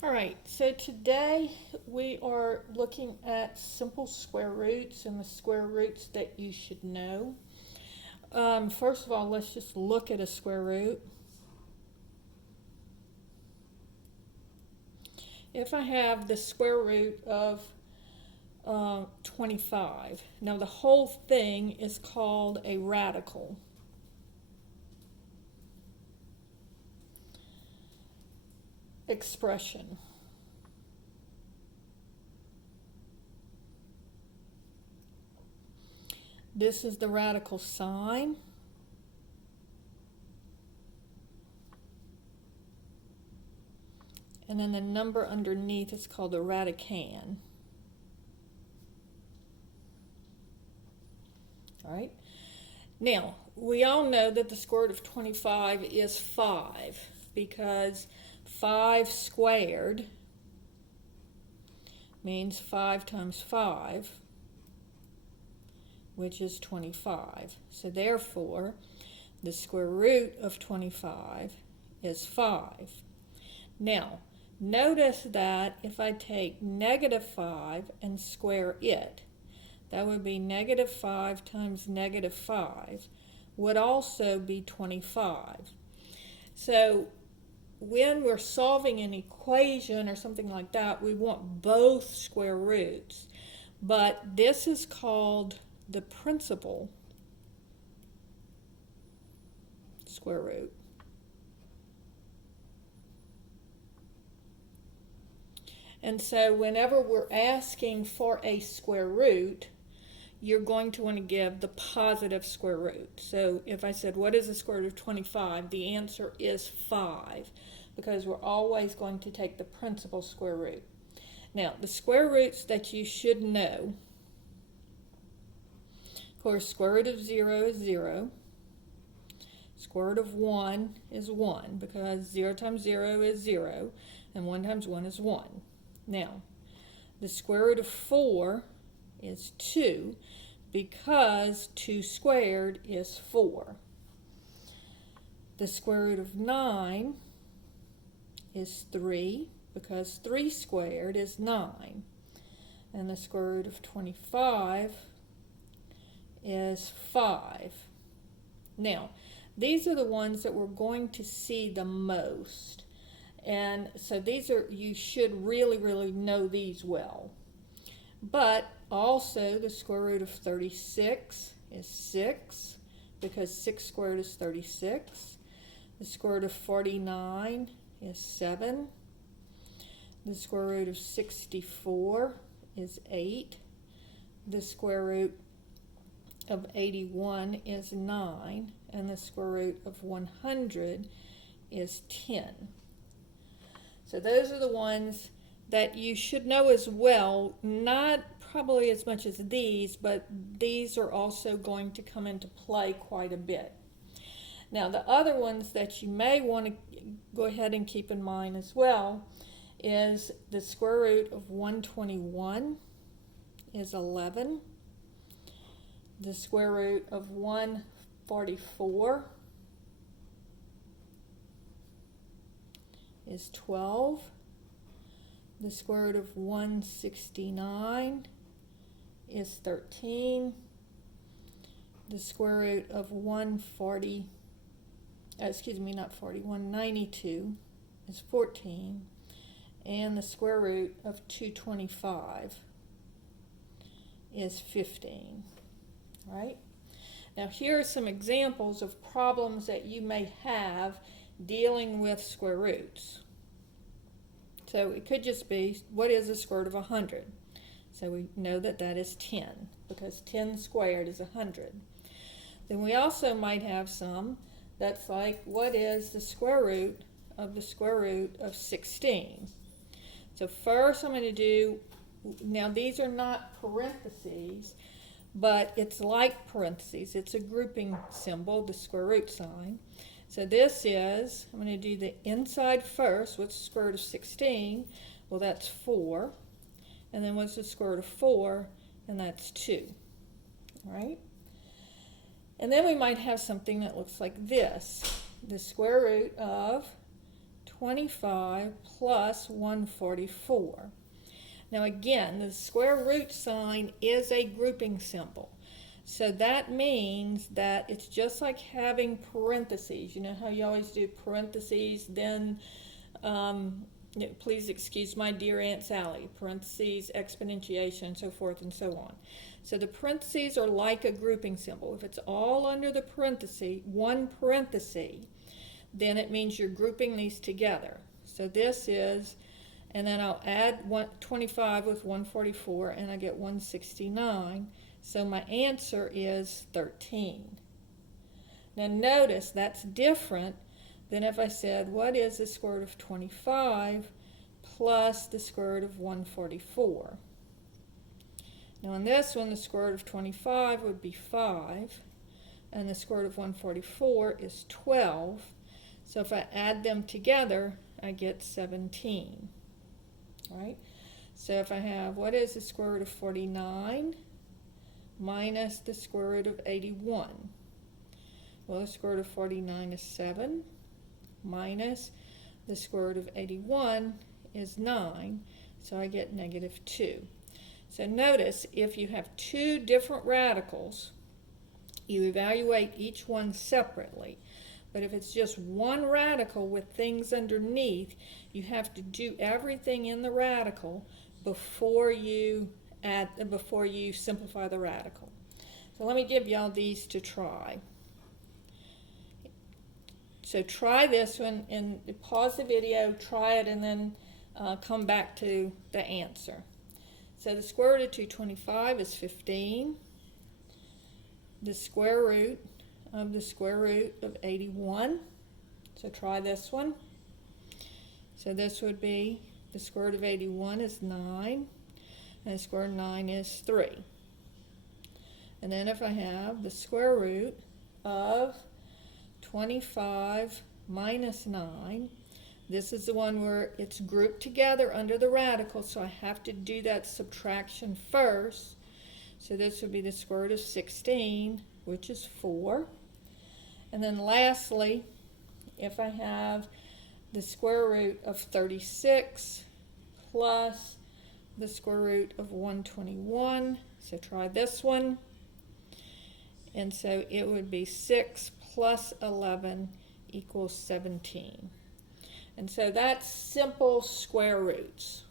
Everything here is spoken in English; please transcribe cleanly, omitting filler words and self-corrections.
All right, so today we are looking at simple square roots and the square roots that you should know. First of all, let's just look at a square root. If I have the square root of 25, now the whole thing is called a radical. Expression. This is the radical sign. And then the number underneath is called the radicand. All right. Now, we all know that the square root of 25 is 5 because 5 squared means 5 times 5, which is 25. So therefore, the square root of 25 is 5. Now, notice that if I take negative 5 and square it, that would be negative 5 times negative 5 would also be 25. So when we're solving an equation or something like that, we want both square roots. But this is called the principal square root. And so whenever we're asking for a square root, you're going to want to give the positive square root. So if I said, what is the square root of 25? The answer is 5, because we're always going to take the principal square root. Now, the square roots that you should know, of course, square root of 0 is 0. Square root of 1 is 1, because 0 times 0 is 0, and 1 times 1 is 1. Now, the square root of 4 is 2, because 2 squared is 4. The square root of 9 is 3, because 3 squared is 9. And the square root of 25 is 5. Now, these are the ones that we're going to see the most. And so these are, you should really know these well. But also the square root of 36 is 6, because 6 squared is 36. The square root of 49 is 7. The square root of 64 is 8. The square root of 81 is 9. And the square root of 100 is 10. So those are the ones that you should know as well, not probably as much as these, but these are also going to come into play quite a bit. Now, the other ones that you may want to go ahead and keep in mind as well is the square root of 121 is 11. The square root of 144 is 12. The square root of 169 is 13. The square root of 192 is 14. And the square root of 225 is 15. All right? Now here are some examples of problems that you may have dealing with square roots. So it could just be, what is the square root of 100? So we know that that is 10, because 10 squared is 100. Then we also might have some that's like, what is the square root of 16? So first I'm going to do, now these are not parentheses, but it's like parentheses. It's a grouping symbol, the square root sign. So this is, I'm going to do the inside first. What's the square root of 16? Well, that's 4. And then what's the square root of 4? And that's 2. All right? And then we might have something that looks like this. The square root of 25 plus 144. Now again, the square root sign is a grouping symbol. So that means that it's just like having parentheses. You know how you always do parentheses, then, please excuse my dear Aunt Sally, parentheses, exponentiation, so forth and so on. So the parentheses are like a grouping symbol. If it's all under the parenthesis, one parenthesis, then it means you're grouping these together. So this is, and then I'll add 25 with 144, and I get 169. So my answer is 13. Now notice that's different than if I said, what is the square root of 25 plus the square root of 144? Now in this one, the square root of 25 would be 5, and the square root of 144 is 12. So if I add them together, I get 17. All right? So if I have, what is the square root of 49 minus the square root of 81? Well, the square root of 49 is 7, minus the square root of 81 is 9, so I get negative 2. So notice, if you have two different radicals, you evaluate each one separately. But if it's just one radical with things underneath, you have to do everything in the radical before you simplify the radical. So let me give y'all these to try. So try this one and pause the video, try it, and then come back to the answer. So the square root of 225 is 15. The square root of the square root of 81. So try this one. So this would be, the square root of 81 is 9, and the square root of 9 is 3. And then if I have the square root of 25 minus 9, this is the one where it's grouped together under the radical, so I have to do that subtraction first. So this would be the square root of 16, which is 4. And then lastly, if I have the square root of 36 plus the square root of 121, so try this one. And so it would be 6 plus 11 equals 17. And so that's simple square roots.